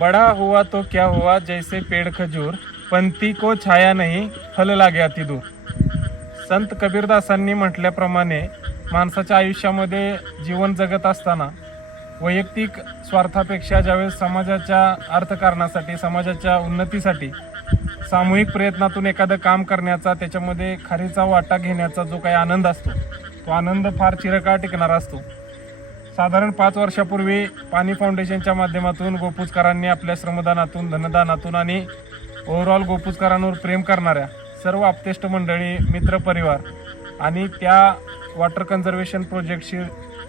बड़ा हुआ तो क्या हुआ जैसे पेड़ खजूर पंथी को छाया नहीं फल लागे अति दूर। संत कबीरदासांनी म्हटल्याप्रमाणे माणसाच्या आयुष्यामध्ये जीवन जगत असताना वैयक्तिक स्वार्थापेक्षा ज्यावेळेस समाजाच्या अर्थकारणासाठी समाजाच्या उन्नतीसाठी सामूहिक प्रयत्नातून एखादं काम करण्याचा त्याच्यामध्ये खारीचा वाटा घेण्याचा जो काही आनंद असतो तो आनंद फार चिरकाळ टिकणारा असतो. साधारण पाच वर्षापूर्वी पाणी फाउंडेशनच्या माध्यमातून गोपूजकरांनी आपल्या श्रमदानातून धनदानातून आणि ओव्हरऑल गोपूजकरांवर प्रेम करणाऱ्या सर्व आपतेष्ट मंडळी मित्रपरिवार आणि त्या वॉटर कन्झर्वेशन प्रोजेक्टशी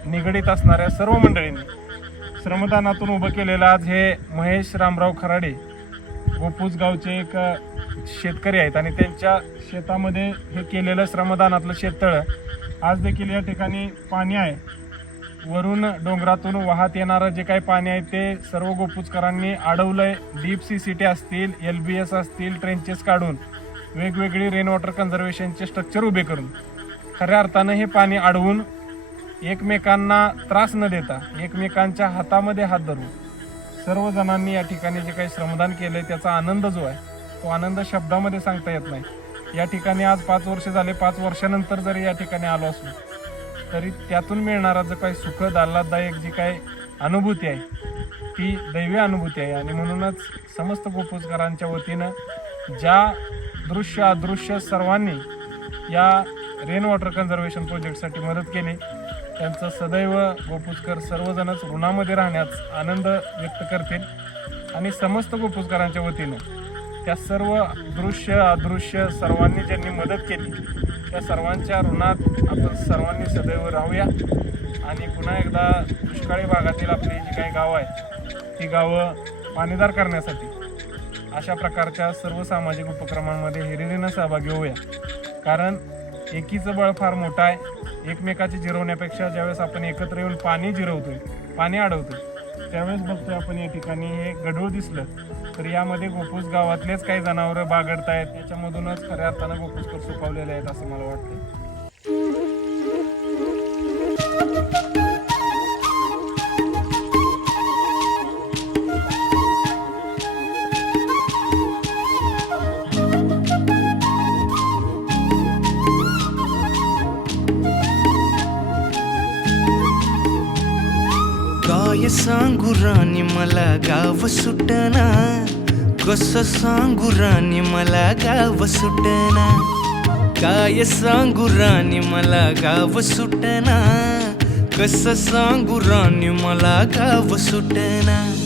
निगडीत असणाऱ्या सर्व मंडळींनी श्रमदानातून उभं केलेलं आज हे महेश रामराव खराडे गोपूज गावचे एक शेतकरी आहेत आणि त्यांच्या शेतामध्ये हे केलेलं श्रमदानातलं शेततळं आज देखील या ठिकाणी पाणी आहे. वरून डोंगरातून वाहत येणारं जे काही पाणी आहे ते सर्व गोपूजकरांनी अडवलंय. डीप सी सिटी असतील एल बी एस असतील ट्रेंचेस काढून वेगवेगळी रेन वॉटर कन्झर्वेशनचे स्ट्रक्चर उभे करून. खऱ्या अर्थानं हे पाणी अडवून एकमेकांना त्रास न देता एकमेकांच्या हातामध्ये हात धरून सर्वजणांनी या ठिकाणी जे काही श्रमदान केलं आहे त्याचा आनंद जो आहे तो आनंद शब्दामध्ये सांगता येत नाही. या ठिकाणी आज पाच वर्ष झाले पाच वर्षानंतर जरी या ठिकाणी आलो असलो तरी त्यातून मिळणारा जो काही सुखद आल्हाददायक जी काही अनुभूती आहे ती दैवी अनुभूती आहे. आणि म्हणूनच समस्त गोपूजकरांच्या वतीनं ज्या दृश्य अदृश्य सर्वांनी या रेन वॉटर कन्झर्वेशन प्रोजेक्टसाठी मदत केली त्यांचं सदैव गोपूजकर सर्वजणच ऋणामध्ये राहण्यास आनंद व्यक्त करतील. आणि समस्त गोपूजकरांच्या वतीनं त्या सर्व दृश्य अदृश्य सर्वांनी ज्यांनी मदत केली त्या सर्वांच्या ऋणात आपण सर्वांनी सदैव राहूया. आणि पुन्हा एकदा दुष्काळी भागातील आपली जी काही गावं आहेत ती गावं पाणीदार करण्यासाठी अशा प्रकारच्या सर्व सामाजिक उपक्रमांमध्ये हिरिरीनं सहभागी होऊया. कारण एकीचं बळ फार मोठं आहे. एकमेकाची जिरवण्यापेक्षा ज्यावेळेस आपण एकत्र येऊन पाणी जिरवतोय पाणी अडवतोय त्यावेळेस बघतोय आपण या ठिकाणी. हे गढूळ दिसलं. तर यामध्ये गोपूस गावातलेच काही जनावरं बागडतायत. त्याच्यामधूनच खऱ्या अर्थानं गोपूसकर सुकावलेले आहेत असं मला वाटतं काय सांगू राणी मला गाव सुटना. कस सांगू राणी मला गाव सुटना. काय सांगू राणी मला गाव सुटना. कस सांगू राणी मला गाव सुटना.